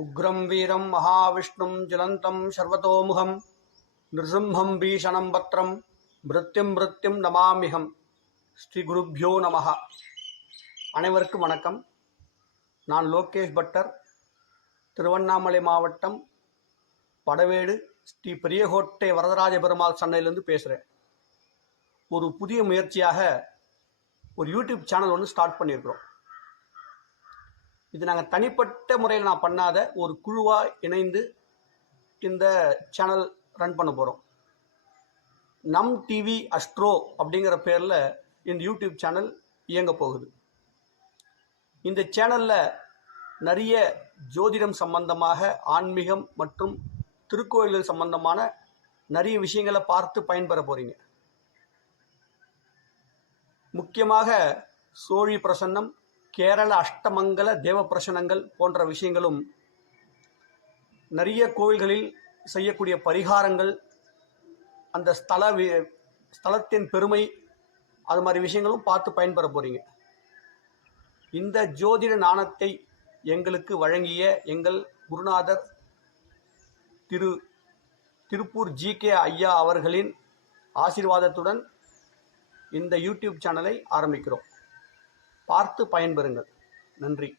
उग्रं वीरं महाविष्णुं ज्वलन्तं सर्वतोमुखं नृसिंहं भीषणं भद्रं மிருத்யும் நமாமிகம். ஸ்ரீ குருப்யோ நமஹ. அனைவருக்கும் வணக்கம். நான் லோகேஷ் பட்டர், திருவண்ணாமலை மாவட்டம் படவேடு ஸ்ரீ பெரியகோட்டை வரதராஜ பெருமாள் சன்னையிலேருந்து பேசுகிறேன். ஒரு புதிய முயற்சியாக ஒரு யூடியூப் சேனல் ஒன்று ஸ்டார்ட் பண்ணியிருக்கிறோம். இது நாங்கள் தனிப்பட்ட முறையில் நான் பண்ணாத ஒரு குழுவாக இணைந்து இந்த சேனல் ரன் பண்ண போகிறோம். நம் டிவி அஸ்ட்ரோ அப்படிங்கிற பேரில் இந்த யூடியூப் சேனல் இயங்க போகுது. இந்த சேனலில் நிறைய ஜோதிடம் சம்பந்தமாக, ஆன்மீகம் மற்றும் திருக்கோயில்கள் சம்பந்தமான நிறைய விஷயங்களை பார்த்து பயன்பெற போகிறீங்க. முக்கியமாக சோழி பிரசன்னம், கேரள அஷ்டமங்கல தேவ பிரசனங்கள் போன்ற விஷயங்களும், நிறைய கோவில்களில் செய்யக்கூடிய பரிகாரங்கள், அந்த ஸ்தலத்தின் பெருமை, அது மாதிரி விஷயங்களும் பார்த்து பயன்பெற போகிறீங்க. இந்த ஜோதிட ஞானத்தை எங்களுக்கு வழங்கிய எங்கள் குருநாதர் திருப்பூர் ஜி.கே. ஐயா அவர்களின் ஆசீர்வாதத்துடன் இந்த யூடியூப் சேனலை ஆரம்பிக்கிறோம். பார்த்து பயன்பெறுங்கள். நன்றி.